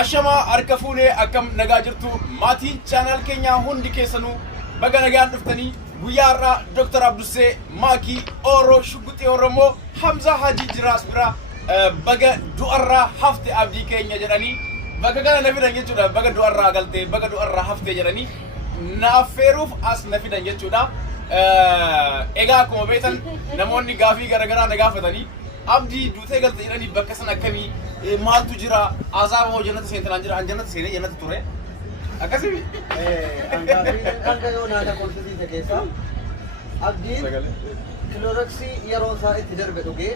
Ashama arkafune akam nagajirtu Matin channel Kenya hundi kesanu baga nagaan dhuftani guyyaarraa Dr. Abdusse Maki Oro Shuguti Oromo Hamza Haji Jiras bira baga du'arraa hafte abdii keenya jedhani baga kana nafidan jechuudha baga du'arraa galte baga du'arraa hafte jedhani naafeeruuf as nafidan jechuudha egaa akkuma beektan namoonni gaafii garagaraa na gaafatanii abdii duutee galte jedhani bakka sana akkamii maaltu jira azaaba hoo jannata seentan jira an jannata seenee jannata ture akkasii anga yoo naata kolfisiisa keessa abdiin kilooraksii yeroo isaa itti darbe dhugee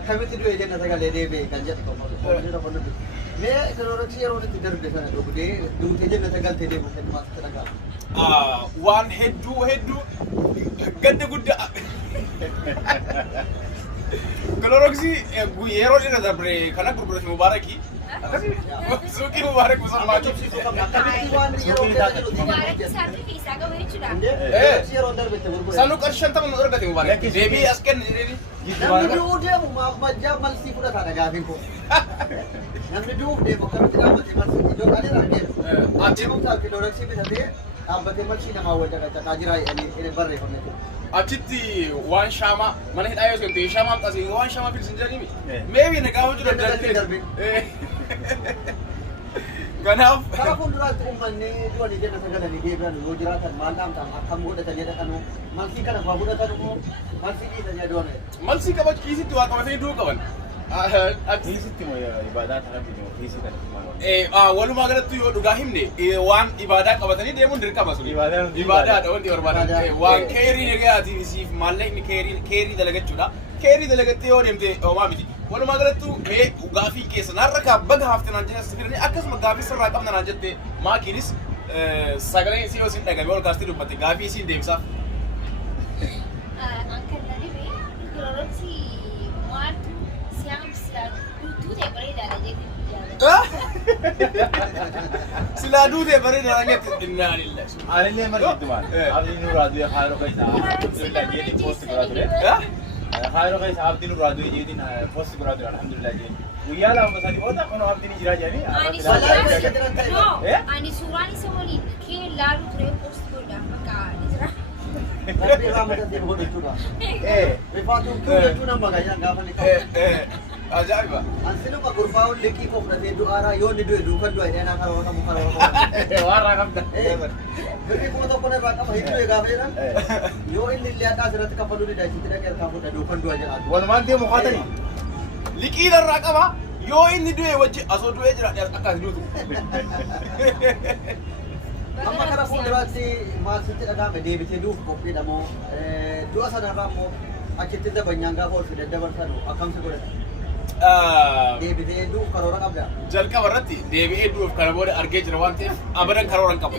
akkamitti du'e jannata galee deebi'e kan jedhu tokko mee kilooraksii yeroo itti darbe sana dhugdee duutee jannata galtee deebi'u kan maasta dhagaa waan hedduu gadda guddaa Kiloroxi yeroo dheeraa darbe kana gurguratu Mubaraki suuqii Mubarak musammaa sanu qarshan tapha nu argate Mubarak deebii as kenni namni du'uu deemu majjaa malsii fudhataadha gaafiin kun namni du'uuf deemu akkamitti dhaabbatee malsii iddoo qalee argeera achitti kiloroxii bitatee dhaabbatee malsii namaa wajja qaccaqaa jira jedhanii barreeffamne achitti waan shama mana hidhaa yoo ta'e shama amxasii waan shama filsin jedhanii maybe nagaa hojii darbe kanaaf karaa fuulduraatti uummanni du'anii jannata galanii deebi'an yoo jiraatan maal dhaamtan akkam godhatan jedhanu malsii kana fa'aa godhatan immoo malsii dhiisan jedhuun malsii qaba kiisitti waa qabatanii du'uu qaban kiisitti moo ibaadaa kanatti moo kiisitti walumaa galatti yoo dhugaa himne waan ibaadaa qabatanii deemuun dirqama sun ibaadaadha wanti barbaadan waan keerii nagaati siif maallaqni keerii dalagachuudha keerii dalagattee yoo deemte homaa miti walumaa galatti mee gaafii keessa narra kaa baga haftanaan jedhan sifiranii akkasuma gaafii sirraa qabnanaan jette maakiinis sagaleen isii yoo isin dhagame ol kaastii dubbatte gaafii isiin deemsaaf sila duute bareeda rangatti inna lillahi aanillee margittumaan abdii nurraa du'e haaroo keessa alhamdulillah jeetiin poosti godhaa ture haaroo keessa abdii nurraa du'e jeetiin poosti godhaa ture alhamdulillah jeetiin guyyaa lama sadii booda kunoo abdiin jiraa jedhanii ani suuraan isa waliin kee laalu ture poosti godhaa bakka jira Tapi ramai kan dia boleh juga. Rifaatu tu nama gaya gaafa ni kau. Ajaiba. Ansinu pak kurfaun leki kau berarti doa ara yo ni dua kan dua ini nak kalau kamu kalau. Warra qabda. Jadi kamu tahu pernah rakam itu ya gaafa kan? Yo ini lihat asrat kapal dulu dah tidak kira kamu dah dua kan dua je. walumaan deemu qaatani liqiidha irraa qaba yoo inni du'e wajji asoo du'ee jira akkas duutu Amma kana fuulduraatti maal sitti dhagahame deebitee duuf qophiidha moo du'a sanarraa immoo achitti dabanyaan gaafa ol fide dabarsanu akkamsi godhata deebitee duuf karoora qabda jalqaba irratti deebi'ee du'uuf kana booda argee jira waan ta'eef abadan karoora hin qabu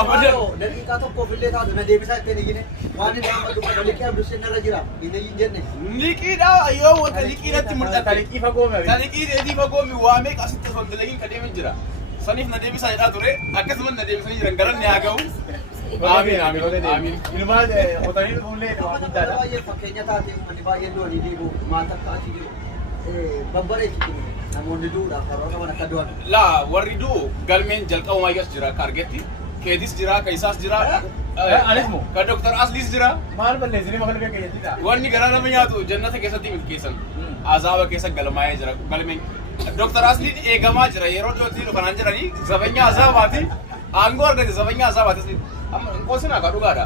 abadan daqiiqaa tokkoof illee taatu na deebisaa ittiin iyyine waan inni amma dubbata liqii abdusheen irra jira inni hin jenne liqiidha yoo wanta liqiidhatti mul'ata taliqii fagoome taliqii deebii fagoomi waa meeqa asitti osoo dalagiin ka deemin jira saniif na deebisaa jedhaa ture akkasumas na deebisanii jiran garanni haa ga'u amiin ilmaan qotanii dhufuullee waa guddaadha baay'ee fakkeenya taate uummanni baay'een du'anii deebi'u maata akka achi jiru babbareechitu namoonni du'uudhaaf karoora qaban akka du'an laa warri du'u galmeen jalqabumaa iyyas jira akka argetti keetis jira ka isaas jira anis moo ka doktar asliis jira maal balleessanii maqala beeka jettidha wanni garaa nama nyaatu jannata keessatti miti keessan azaaba keessa galmaa'ee jira galmeen doktar asliin eegamaa jira yeroo dhiyootti dhufan jiranii zabanya azaabaati aangoo argate zabanya azaabaati amma qoosina ka dhugaadha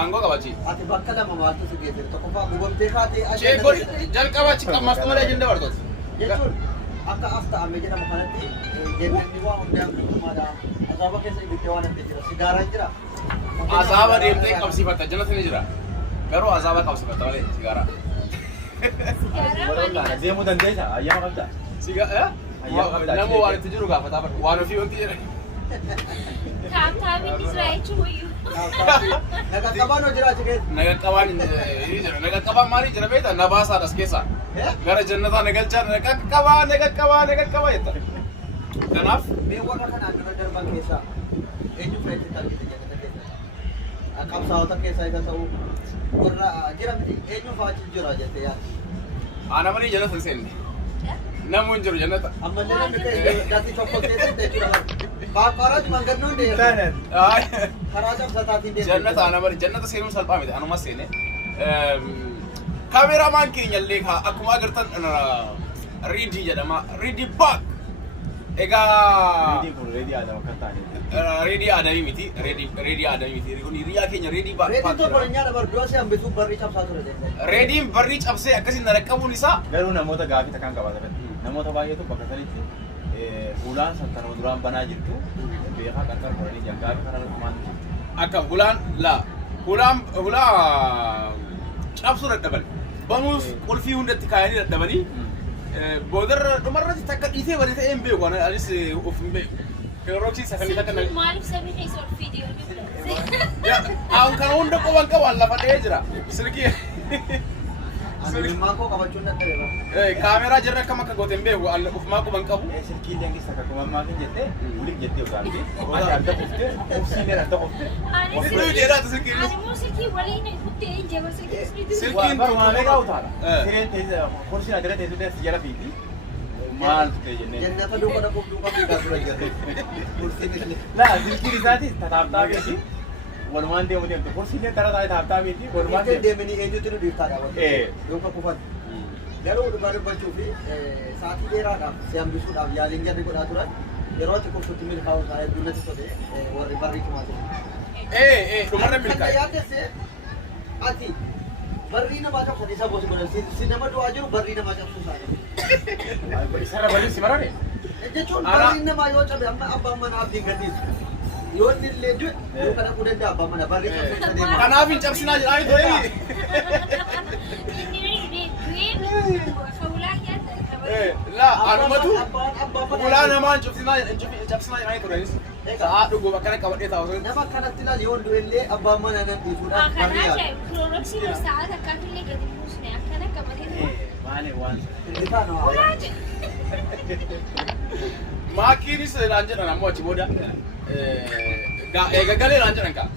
aangoo qabachi ati bakka lama maaltu si geessire tokkoffaa gubamtee kaatee sheekon jalqabachi qammastu malee jennee bartooti jechuun akka as ta'ame jedhamu kanatti jennanni waa hundaan guutummaadha azaaba keessa ibiddee waan haftee jira sigaaraan jira azaaba deemtee qabsiifatta jannata ni jira garuu azaaba qabsiifatta malee sigaaraa deemuu dandeessa ayyaama qabda nama waan itti jiru gaafataa bara waan ofii wanti jedhan taaptaabiin Israa'el chuuyyuu naqaqqabaan hoo jira achi keessa naqaqqabaan ni jira naqaqqabaan maalii jira beektaa na baasaadha as keessaa gara jannataa nagalchaa naqaqqabaa jetta kanaaf mee warra kanaan dura darban keessaa eenyu fudhattee argite jannata keessa qabsaa'ota keessaa isa ta'uu warra jira miti eenyu fa'aa achi jira jettee yaadda ana malee jannata hin seenne namoonni jiru jannata. ammallee namni ta'e gatii tokko keessatti jechuudha. Baaqaaraatu mangannoon deemu. Tanan. Karaa cabsataatiin deemu. Jannata ana bari jannata seenuun salphaa miti anuma seene. Kaameramaan keenya illee akkuma agartan Riidii jedhama. Riidii baak. Egaa Reedii aadaa akka taane. Reedii aadamii miti. Reedii aadamii miti. Kun hiriyaa keenya reedii baak. Reetiin tokko nyaata barbaadaa si hambisuuf barrii cabsaa ture deemu. Reediin barrii cabsee akkasiin nalaqqabuun isaa Garuu namoota gaafii takkaan qabaatan. Namoota baay'eetu bakka sanitti fuulaan santanoo duraan banaa jirtu beekaa qarqar qoranii jangaafi kana dhumaan akka hulaa cabsuu dadhaban. Banuuf qulfii hundatti kaayanii dadhabanii boodarra dhumarratti takka dhiitee bade ta'ee hin beeku anis of hin beeku. Keerooksii sakalii takka na. Maaliif sabni keessa ol fiidiyoo Aan kana hunda qoban qaban lafa dhahee jira. Silkii. Ilmaan koo qabachuun dadhabe. Kaameraa jirra akkam akka goote hin beeku ofumaa qoban qabu. silkii leengi sakka kumammaa kan jettee uliif jettee usaamti. Ati adda qoftee ofsiilee adda qoftee. Ofii dheeraatu silkii. Ani muusikii waliin kuttee hin jaba silkii. Silkiin Barumaamee gaawutaadha. Sireen teessee kursiin adda teessee teessee jala fiiti. Maaltu ta'e jennee. Jannata duuba dhaquuf duuba fiigaa ture jirre. Kursiin illee. Laa silkiin isaatis tataaftaa beeki. Walumaan deemu deemte kursiilee karaa taa'ee taaftaa beeki. Walumaan Ittiin deemu. deemanii eenyutu nu dhiiftaa dhaabatu. Duuba kufan. Garuu dhugaa dubbachuu fi sa'aatii dheeraadhaaf si hambisuudhaaf yaaliin jarri godhaa turan yeroo itti qoftutti milkaa'u taa'ee dullatti tole warri barrii cimaa ture. Dhumarra Kan milkaa'e. yaaddesse ati barrii namaa cabsan isa boos godhan si nama du'aa jiru barrii namaa cabsuu isaanii. Isarra bal'in si marame. Jechuun barrii namaa yoo cabe amma abbaan manaa abdiin gadhiisu. Yoo inni illee du'e yoo kana kudhan abbaan manaa barrii cabsuu isa deema. Kanaaf hin cabsinaa jedhanii ture. Anumatu ulaa namaan cabsinaa jedhanii turanis. Sa'aa dhuguu akkana qabadhee taa'u. Nama kanatti ilaali yoo du'e illee abbaan manaa nan dhiisuudhaaf barrii yaadu. Kirooroksii sa'aat akkaatillee gadi buusne akkana qabatee Maali waan. Inni taanu haa. Maakiinis naan jedhan ammoo achi booda eegagalee naan jedhan kaa.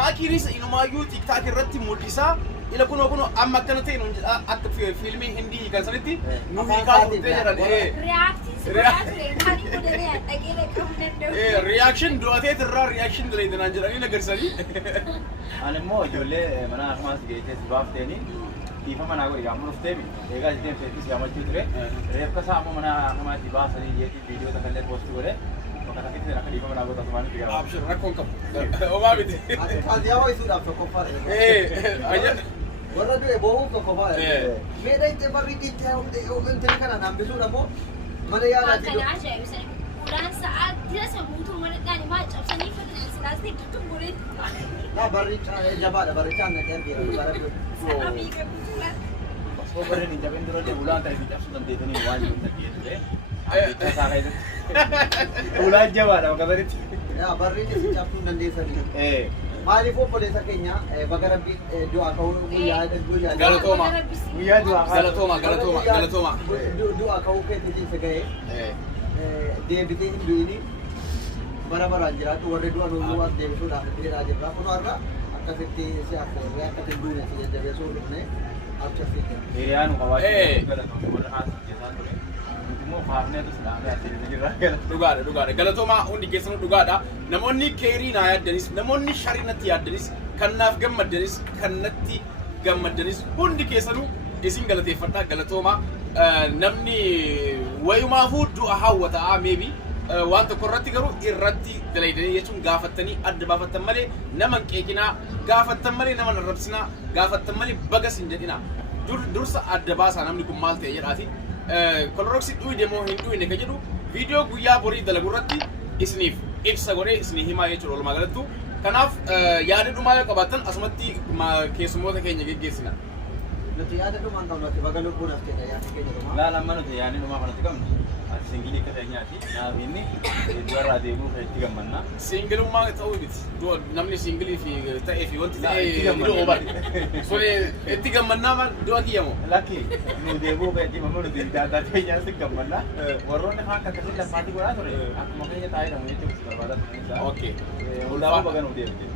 Maakiinis inumaayyuu tiktaak irratti mul'isaa ila kunoo amma akkana ta'e nuun jedha akka fiilmii hindii kan sanitti nu hiikaa turtee jedhan. Reaction du'ateet irraa reaction dileete naan jedhanii nagarsanii. Ani immoo ijoollee mana akkamaas geessee si baafteenii dhiifa manaa godhi amma dhufteemi eegaa jettee feetis gammachuu ture reefka isaa ammoo mana akkamaatti baasanii jeetii viidiyoo takallee poosti godhe bakka takkitti akka dhiifa manaa godhatu waan itti gara. Abshir rakkoon qabu. Homaa miti. Ati kaaliyaa ho'isuudhaaf tokkoffaa dha. Warra du'e boo'uuf tokkoffaa dha. Meedhaa itti barri dhiittee intali kana hambisuudha moo mana yaadaatti Kana ajaa'ibsan ulaan sa'aatii isa guutuu maladhaan maa cabsanii fadhan silaasni tuttuun goleetti. Naa barri jabaadha barri caan naqee argeera bara du'e. Sa'a miiqa guutuudhaan. Osoo barreen hin jabeen durallee ulaan ta'e fi cabsuu dandeessanii waan jiru dhaggee ture. Abidda isaa keessatti. Ulaan jabaadha bakka sanitti. Yaa barri itti cabsuu hin dandeessanii. Maaliif obboleessa keenya baga rabbiin du'aa ka'uu guyyaa Galatooma. Guyyaa du'aa Galatooma. du'aa ka'uu keetti isa ga'ee deebitee hin du'ini bara baraan jiraatu warri du'an hunduu as deebisuudhaaf itti jedhaa jirra. Kun har'a akkasitti si affeerree akka hin duune si jajjabeessuu dhufne abchasitti. Hiriyaan qabaachuu galatooma warra haasofsiisaa ture. Immoo faafneetu silaamee asirratti jirra galatooma. Dhugaadha. Galatoomaa hundi keessanuu dhugaadha. Namoonni keerii naa yaaddanis, namoonni sharii natti yaaddanis, kan naaf gammadanis, kan natti gammadanis hundi keessanuu isin galateeffadha. Galatoomaa namni wayumaafuu du'a hawwataa maybe waan tokko irratti garuu irratti dalaydanii jechuun gaafattanii adda baafattan malee nama hin qeeqinaa, gaafattan malee nama hin arrabsinaa, gaafattan malee bagas hin jedhinaa. Dursa adda baasaa namni kun maal ta'e jedhaati. Koloroksii dhuyde moo hin dhuyne kan jedhu viidiyoo guyyaa borii dalagu irratti isiniif ibsa godhee isinii himaa jechuudha walumaa galattu. Kanaaf yaada dhumaa yoo qabaattan asumatti keessummoota keenya geggeessina. Nuti yaada dhumaan qabnu ati baga lubbuun hafteedha yaada keenya dhumaa. Laala amma nuti yaadni dhumaa kanatti qabnu ati singilii akka teenyaati naaf inni du'arraa deebi'uuf itti gammanna. Singilummaa ta'uu miti. Namni singilii fi ta'ee fi wanti ta'ee du'a oban. Sole itti gammannaa maal du'a kiyyamoo. Lakki nu deebi'uuf itti mamma nuti daadaa teenyaas itti gammanna. Warroonni kaan kan akkasii lafaatii godhaa ture akkuma keenya taa'ee dhamu jechuudha barbaadaa ture. Okay. Ulaamaa baga nu deebite.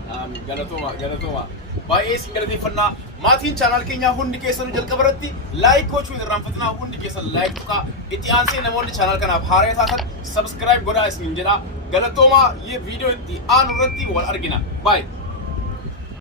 Galatooma. baay'ee isin galateeffannaa maatiin channel keenya hundi keessan jalqabarratti like gochuun irraanfatinaa hundi keessan like tuqaa itti aansee namoonni channel kanaaf haaraa taatan subscribe godhaa isin jedha galatooma video itti aanu irratti wal argina bye